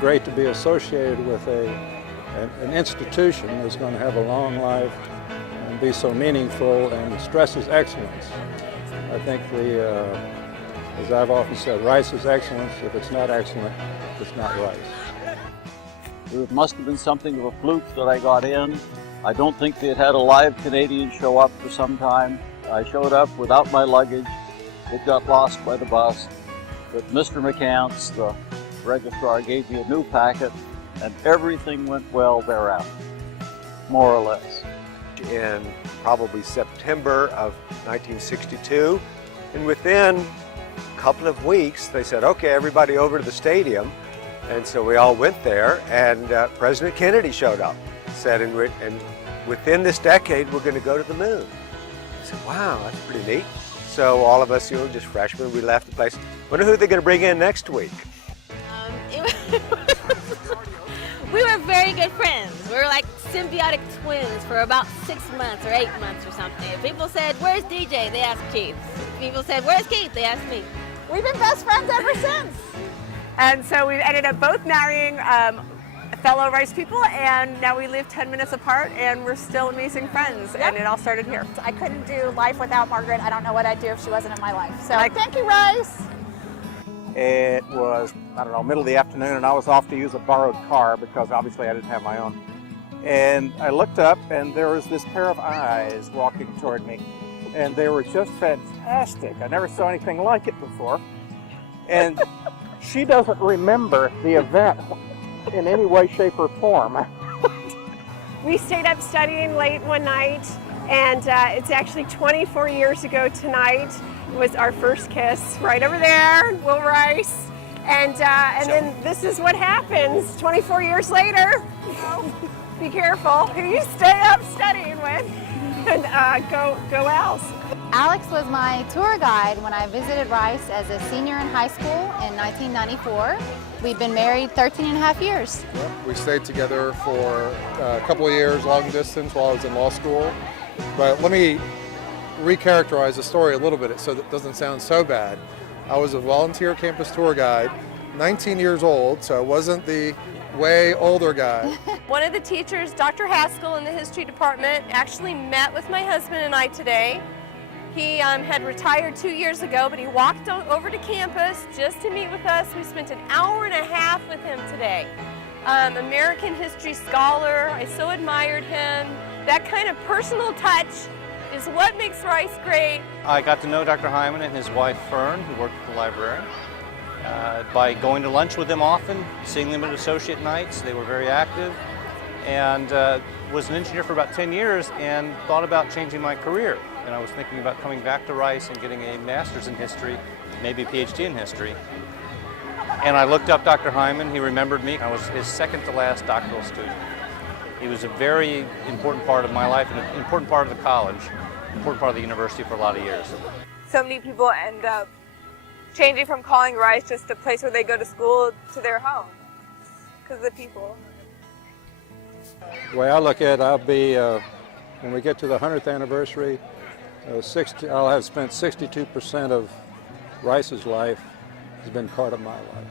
great to be associated with an institution that's going to have a long life and be so meaningful and stresses excellence. I think as I've often said, Rice is excellence. If it's not excellent, it's not Rice. It must have been something of a fluke that I got in. I don't think they had a live Canadian show up for some time. I showed up without my luggage. It got lost by the bus. But Mr. McCants, the registrar, gave me a new packet, and everything went well thereafter, more or less. In probably September of 1962, and within a couple of weeks, they said, okay, everybody over to the stadium. And so we all went there, and President Kennedy showed up, said, and within this decade, we're going to go to the moon. I said, wow, that's pretty neat. So all of us, just freshmen, we left the place. Wonder who they're going to bring in next week. We were very good friends. We were like symbiotic twins for about 6 months or 8 months or something. If people said, where's DJ? They asked Keith. If people said, where's Keith? They asked me. We've been best friends ever since. And so we ended up both marrying fellow Rice people, and now we live 10 minutes apart, and we're still amazing friends. Yep. And it all started here. I couldn't do life without Margaret. I don't know what I'd do if she wasn't in my life. So thank you, Rice. It was, I don't know, middle of the afternoon, and I was off to use a borrowed car because obviously I didn't have my own. And I looked up, and there was this pair of eyes walking toward me, and they were just fantastic. I never saw anything like it before. And she doesn't remember the event in any way, shape, or form. We stayed up studying late one night, and it's actually 24 years ago tonight. It was our first kiss right over there, Will Rice. And then this is what happens 24 years later. Be careful who you stay up studying with, and go Owls. Alex was my tour guide when I visited Rice as a senior in high school in 1994. We've been married 13 and a half years. We stayed together for a couple of years, long distance, while I was in law school. But let me recharacterize the story a little bit so that it doesn't sound so bad. I was a volunteer campus tour guide, 19 years old, so I wasn't the way older guy. One of the teachers, Dr. Haskell in the history department, actually met with my husband and I today. He had retired 2 years ago, but he walked over to campus just to meet with us. We spent an hour and a half with him today. American history scholar, I so admired him. That kind of personal touch is what makes Rice great. I got to know Dr. Hyman and his wife Fern, who worked at the library, by going to lunch with them often, seeing them at associate nights. They were very active, and was an engineer for about 10 years and thought about changing my career. And I was thinking about coming back to Rice and getting a master's in history, maybe a PhD in history. And I looked up Dr. Hyman. He remembered me. I was his second to last doctoral student. He was a very important part of my life and an important part of the college, an important part of the university for a lot of years. So many people end up changing from calling Rice just a place where they go to school to their home because of the people. The way I look at it, I'll be, when we get to the 100th anniversary, I'll have spent 62% of Rice's life has been part of my life.